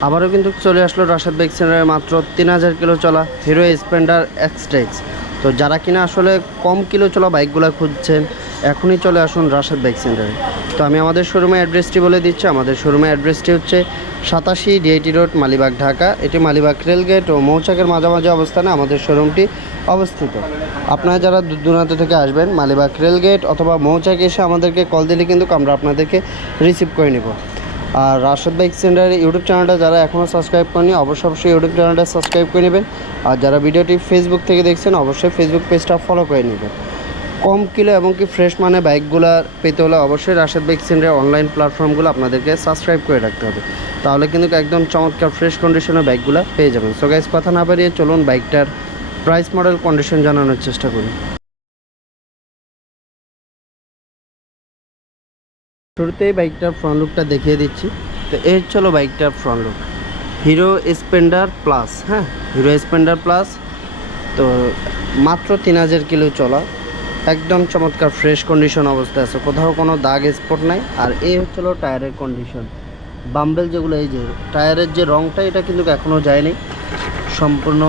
আবারও কিন্তু চলে আসলো রাশেদ বাইক সেন্টারে মাত্র 3000 কিলো চলা হিরো স্প্লেন্ডার এক্সটেক্স। তো যারা কিনা আসলে কম কিলো চলা বাইকগুলো খুঁজছেন এখনই চলে আসুন রাশেদ বাইক সেন্টারে। তো আমি আমাদের শোরুমের অ্যাড্রেসটি বলে দিচ্ছি। আমাদের শোরুমের অ্যাড্রেসটি হচ্ছে 87 ডিআইটি রোড, মালিবাগ, ঢাকা। এটি মালিবাগ রেলগেট ও মৌচাকের মাঝামাঝি অবস্থানে আমাদের শোরুমটি অবস্থিত। আপনারা যারা দূর দূরান্ত থেকে আসবেন মালিবাগ রেলগেট অথবা মৌচাকে এসে আমাদেরকে কল দিলে কিন্তু আমরা আপনাদেরকে রিসিভ করে নেব। আর রাশেদ বাইক সেন্টারের ইউটিউব চ্যানেলটা যারা এখনও সাবস্ক্রাইব করেনি অবশ্যই ইউটিউব চ্যানেলটা সাবস্ক্রাইব করে নেবেন। আর যারা ভিডিওটি ফেসবুক থেকে দেখছেন অবশ্যই ফেসবুক পেজটা ফলো করে নেবেন। কম কিলো এবং কি ফ্রেশ মানে বাইকগুলো পেতে হলে অবশ্যই রাশেদ বাইক সেন্টারের অনলাইন প্ল্যাটফর্মগুলো আপনাদেরকে সাবস্ক্রাইব করে রাখতে হবে, তাহলে কিন্তু একদম চমৎকার ফ্রেশ কন্ডিশনের বাইকগুলো পেয়ে যাবেন। সো গাইস, কথা না বাড়িয়ে চলুন বাইকটার প্রাইস, মডেল, কন্ডিশন জানানোর চেষ্টা করি। শুরুতেই বাইকটার ফ্রন্ট লুকটা দেখিয়ে দিচ্ছি। তো এই হলো বাইকটার front look, hero Splendor plus. হ্যাঁ, হিরো স্প্লেন্ডার প্লাস। তো মাত্র 3000 কিলো চলা, একদম চমৎকার ফ্রেশ কন্ডিশন অবস্থায় আছে, কোথাও কোনো দাগ স্পট নাই। আর এই হচ্ছিল টায়ারের কন্ডিশন, বাম্বেল যেগুলো, এই যে টায়ারের যে রঙটা এটা কিন্তু এখনও যায়নি, সম্পূর্ণ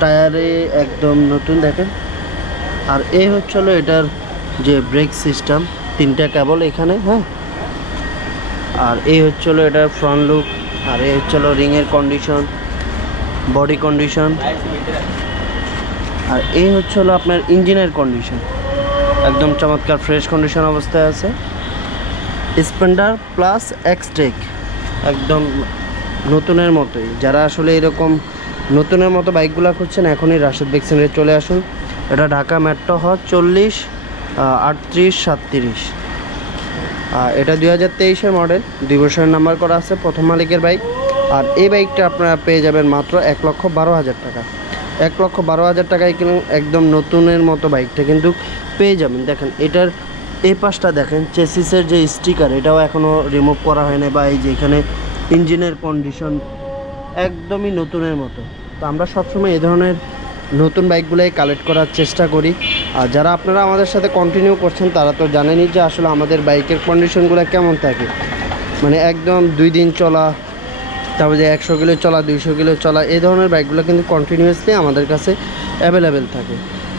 টায়ারে একদম নতুন দেখেন। আর এই হচ্ছিল এটার যে ব্রেক সিস্টেম, 3টা কেবল এখানে। হ্যাঁ, আর এই হচ্ছিলো এটার ফ্রন্ট লুক। আর এই হচ্ছিলো রিংয়ের কন্ডিশন, বডি কন্ডিশন। আর এই হচ্ছিলো আপনার ইঞ্জিনের কন্ডিশন, একদম চমৎকার ফ্রেশ কন্ডিশন অবস্থায় আছে। স্প্লেন্ডার প্লাস এক্সটেক, একদম নতুনের মতোই। যারা আসলে এরকম নতুনের মতো বাইকগুলো খুঁজছেন এখনই রাশেদ বাইক সেন্টারে চলে আসুন। এটা ঢাকা মেট্রো হ 40 38 37। এটা 2023-এর মডেল, 2 বছরের নাম্বার করা আছে, প্রথম মালিকের বাইক। আর এই বাইকটা আপনারা পেয়ে যাবেন মাত্র 1,12,000 টাকা। 1,12,000 টাকায় কিন্তু একদম নতুনের মতো বাইকটা কিন্তু পেয়ে যাবেন। দেখেন এটার এই পাশটা দেখেন, চেসিসের যে স্টিকার এটাও এখনও রিমুভ করা হয়নি, বা এই যে এখানে ইঞ্জিনের কন্ডিশন একদমই নতুনের মতো। তো আমরা সবসময় এই ধরনের নতুন বাইকগুলোই কালেক্ট করার চেষ্টা করি। আর যারা আপনারা আমাদের সাথে কন্টিনিউ করছেন তারা তো জানেনই যে আসলে আমাদের বাইকের কন্ডিশনগুলো কেমন থাকে, মানে একদম 2 দিন চলা, তারপরে যে 100 কিলো চলা, 200 কিলো চলা, এই ধরনের বাইকগুলো কিন্তু কন্টিনিউয়াসলি আমাদের কাছে অ্যাভেলেবেল থাকে।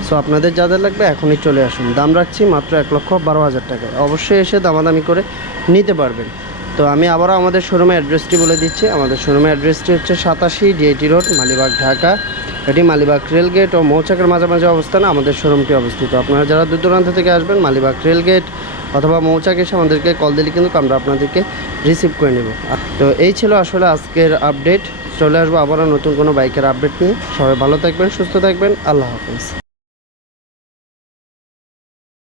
সো আপনাদের যাদের লাগবে এখনই চলে আসুন। দাম রাখছি মাত্র 1,12,000 টাকায়, অবশ্যই এসে দামাদামি করে নিতে পারবেন। তো আমি আবারও আমাদের শোরুমের অ্যাড্রেসটি বলে দিচ্ছি। আমাদের শোরুমের অ্যাড্রেসটি হচ্ছে 87 ডিআইটি রোড, মালিবাগ, ঢাকা। এটি মালিবাগ রেলগেট ও মৌচাকের মাঝামাঝি অবস্থানে আমাদের শোরুমটি অবস্থিত। আপনারা যারা দূর দূরান্ত থেকে আসবেন মালিবাগ রেলগেট অথবা মৌচাকে এসে আমাদেরকে কল দিলে কিন্তু আমরা আপনাদেরকে রিসিভ করে নেব। তো এই ছিল আসলে আজকের আপডেট। চলে আসবো আবারও নতুন কোনো বাইকের আপডেট নিয়ে। সবাই ভালো থাকবেন, সুস্থ থাকবেন, আল্লাহ হাফেজ।